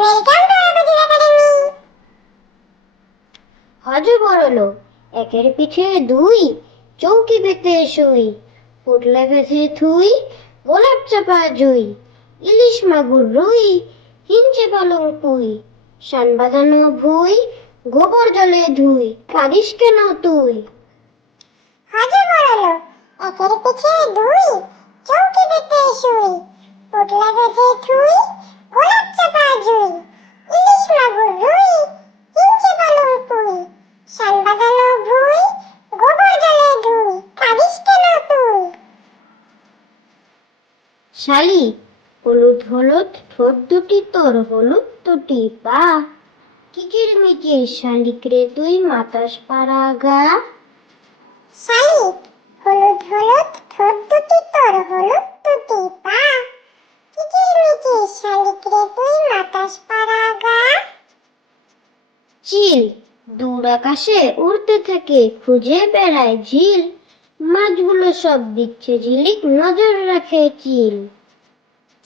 Welcome to আমাদের academy. হজে বড়লো একের পিঠে দুই, চৌকি পেতে শুই, পুটলে বেঁধে থুই, গোলাপ চাপা জুই, ইলিশ মাগুর রুই, হিঞ্চে পালং পুই, শান বাঁধানো ভুই, গোবর জলে ধুই, কাঁদিস কেন তুই? হজে বড়লো একের পিঠে দুই, চৌকি পেতে শুই, পুটলা বেঁধে থুই, গোলাপ চাপা জুই, ইলিশ মাগুর রুই, হিঞ্চে পালং পুই, শান বাঁধানো ভুই, গোবর জলে ধুই, কাঁদিস কেন তুই? শালি হলুদ হলুদ ঠোঁট দুটি তোর হলুদ দুটি পা, কিচির মিচির শালিক রে তুই মাতাস পাড়া গা। শালিক হলুদ হলুদ ঠোঁট দুটি তোর হলুদ দুটি পা, কিচির মিচির শালিক রে তুই মাতাস পাড়া গা। চিল দূর আকাশে উড়তে থাকে খুঁজে বেড়ায় ঝিল, মাছগুলো সব দিচ্ছে ঝিলিক নজর রাখে চিল।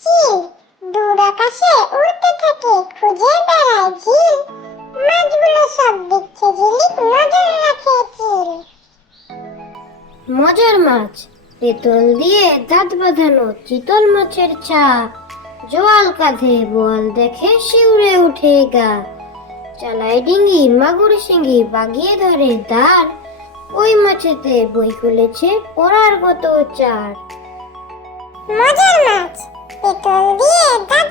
চিল দূর আকাশে উড়তে থাকে খুঁজে বেড়ায় ঝিল, মাছগুলো সব দিচ্ছে ঝিলিক নজর রাখে চিল। মজার মাছ পেতল দিয়ে দাঁত বাঁধানো চিতল মাছের ছাপ, জোয়াল কাঁধে বোয়াল দেখে শিউরে উঠে গা, চালায় ডিঙ্গি মাগুর শিঙ্গি বাগিয়ে ধরে দাঁড়, ওই মাছেতে বই খুলেছে পড়ার কত চার। মজার মাছ পেতল দিয়ে দাঁত